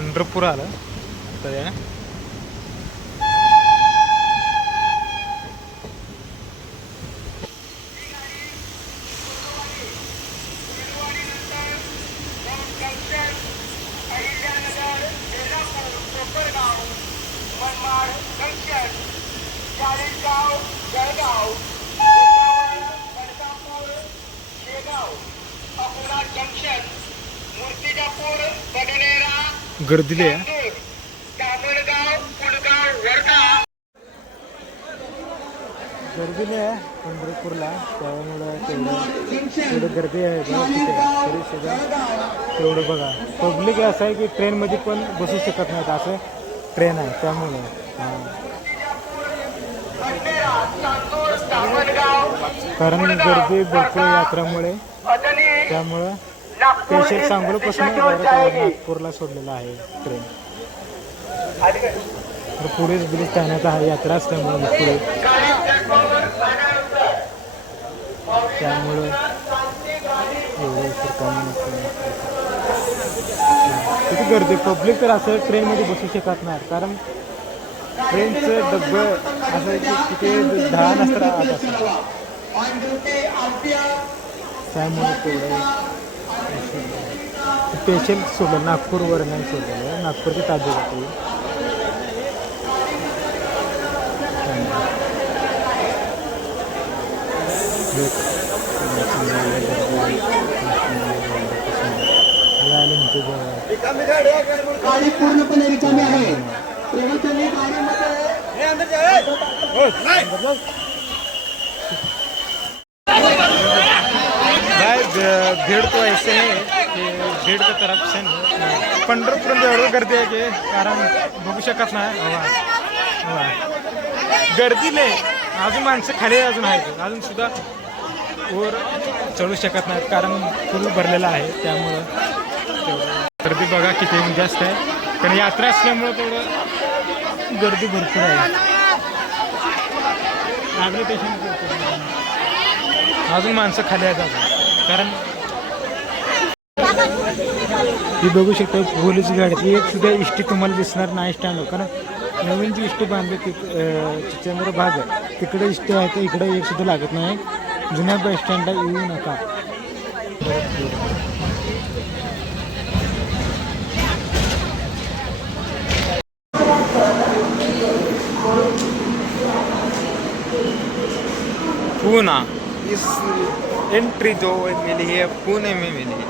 पंढरपूर आलं तर या गर्दीले आहे. गर्दीले आहे पंढरपूरला, त्यामुळं तेवढं गर्दी आहे बघा तिथे. तरी सुद्धा तेवढं बघा पब्लिक असं आहे की ट्रेनमध्ये पण बसू शकत नाहीत, असं ट्रेन आहे. त्यामुळं कारण गर्दी भरपूर यात्रामुळे, त्यामुळं पेशंट सांगोलपासून नागपूरला सोडलेला आहे ट्रेन. तर पुढेच ब्रिज टाळण्यात आहे यात्रा असल्यामुळे पुढे, त्यामुळं एवढं किती गर्दी पब्लिक तर असं ट्रेनमध्ये बसू शकत नाही, कारण ट्रेनचं डब्बं असं की तिथे 10 नसतं आत असतं. त्यामुळे तेवढं पेशंट सोडलं, नागपूरवर नाही सोडलेलं, नागपूरचे ताजे जाते. गाडी पूर्णपणे रिकामी आहे. भीड़ तो ऐसे है की भीड़ की तरफ से पंढरपूर एवढं गर्दी आहे की कारण बघू शकत नाही. गर्दी नाही, अजून माणसं खाली अजून आहेत, अजून सुद्धा वर चढू शकत नाहीत कारण फुल भरलेला आहे. त्यामुळं गर्दी बघा किती जास्त आहे, कारण यात्रा असल्यामुळं तेवढं गर्दी भरपूर आहे. अजून माणसं खाली आहेत अजून, कारण ही बघू शकता पोलीस गाडीची एक सुद्धा इष्टी तुम्हाला दिसणार नाही स्टँड, कारण नवीन जी इष्टी बांधली चंद्र भाग तिकडे इष्टी आहे, तर इकडे एक सुद्धा लागत नाही. जुन्या बस स्टँडला येऊ नका. पूना इस एंट्री जो मिली है पुणे में मिली है.